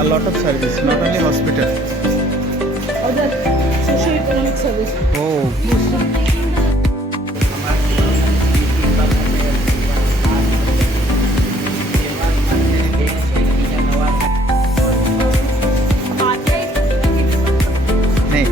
a lot of service, not only hospital. Other socio-economic service. Oh, नहीं.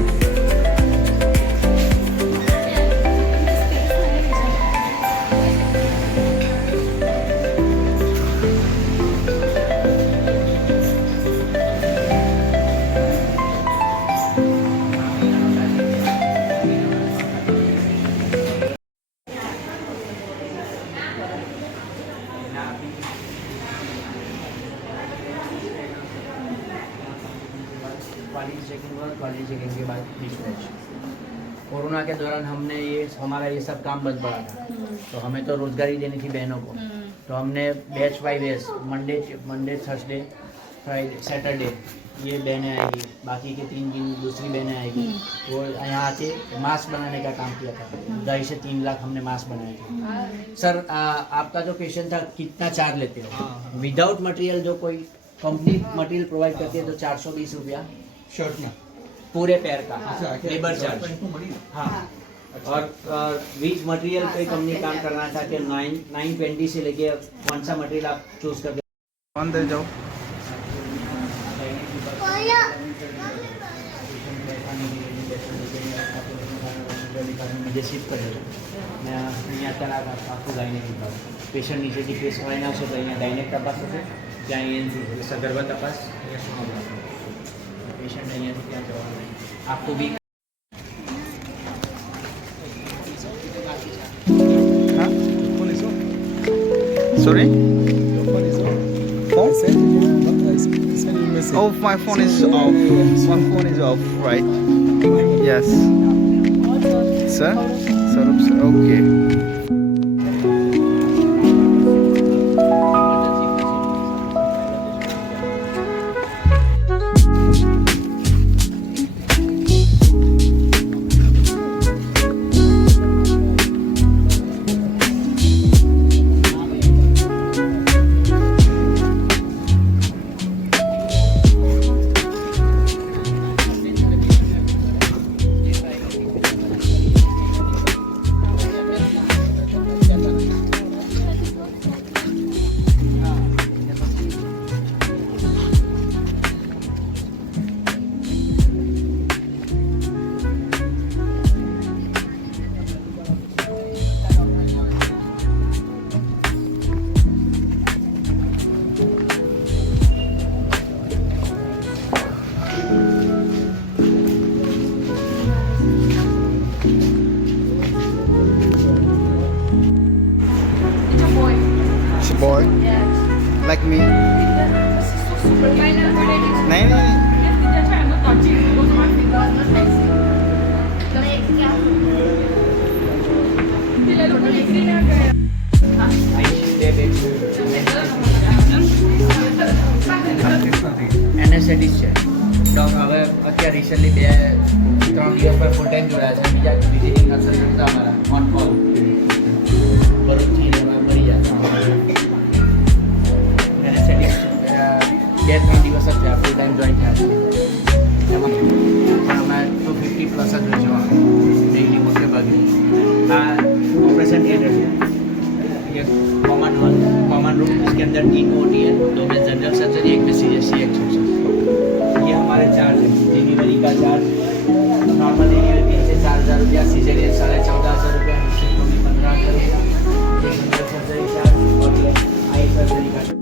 Quality checking के बाद dispatch. Corona के दौरान हमने हमारा ये सब काम बंद पड़ा था, तो हमें तो रोजगारी देनी थी बहनों को, तो हमने batch by batch Monday Thursday Friday Saturday ये बहनें आएगी, बाकी के 3 दिन दूसरी बहनें आएगी, वो यहाँ आके मास्क बनाने का काम किया था। 2.5 से 3 लाख हमने मास्क बनाए थे। सर आपका जो क्वेश्चन था कितना चार्ज लेते हो? विदाउट मटेरियल जो कोई कंपनी मटेरियल प्रोवाइड करती है तो 420 रुपया शर्ट में पूरे पैर का लेबर चार्ज। हाँ, और विच मटेरियल पे कंपनी काम करना चाहती है 920 से लेके कौन सा मटेरियल आप चूज करके अंदर जाओ. मुझे शिफ्ट करेगा मैं અહીંયા અત્યારે આખું ગાઈને કીધું પેશન્ટ નીચેથી કેસ કરાવીને આવશે તો અહીંયા ડાયનેક તપાસ થશે ત્યાં એએનસી સગર્ભા તપાસ અહીંયા સોનોગ્રાફી પેશન્ટ અહીંયાથી ત્યાં જવાનું આખું બી Huh? Sorry? Phone? Oh, my phone is off. My phone is off, right? Yes. Sir? Saurabh sir. Okay. It's a boy. Like me. नहीं नहीं. એનેસ્થેટિક છે ડોક્ટર હવે અત્યારે રિસેન્ટલી 2-3 દિવસ પર ફૂલ ટાઈમ જોડાયા છે બીજા વિઝિટિંગ નર્સ હતા અમારા ઓન કોલ ભરૂચથી મળી જાય એનેસ્થેટિક 2-3 દિવસ જ થયા ફૂલ ટાઈમ જોઈન થયા છે એમાં પણ અમે 250 પ્લસ જ હોય છે ડેઇલી મોટે ભાગે આ ऑपरेशन थिएटर है ये कॉमन हॉल कॉमन रूम इसके अंदर 3 ओटी है 2 में जनरल सर्जरी 1 में सीएससी एक्सट्रैक्शन ये हमारे चार्ज है डिलीवरी का चार्ज नॉर्मल डिलीवरी 3 से 4,000 रुपया सीजरियन 14,500 रुपया हिस्ट्रेक्टोमी 15,000 रुपया जनरल सर्जरी चार्ज और आई सर्जरी का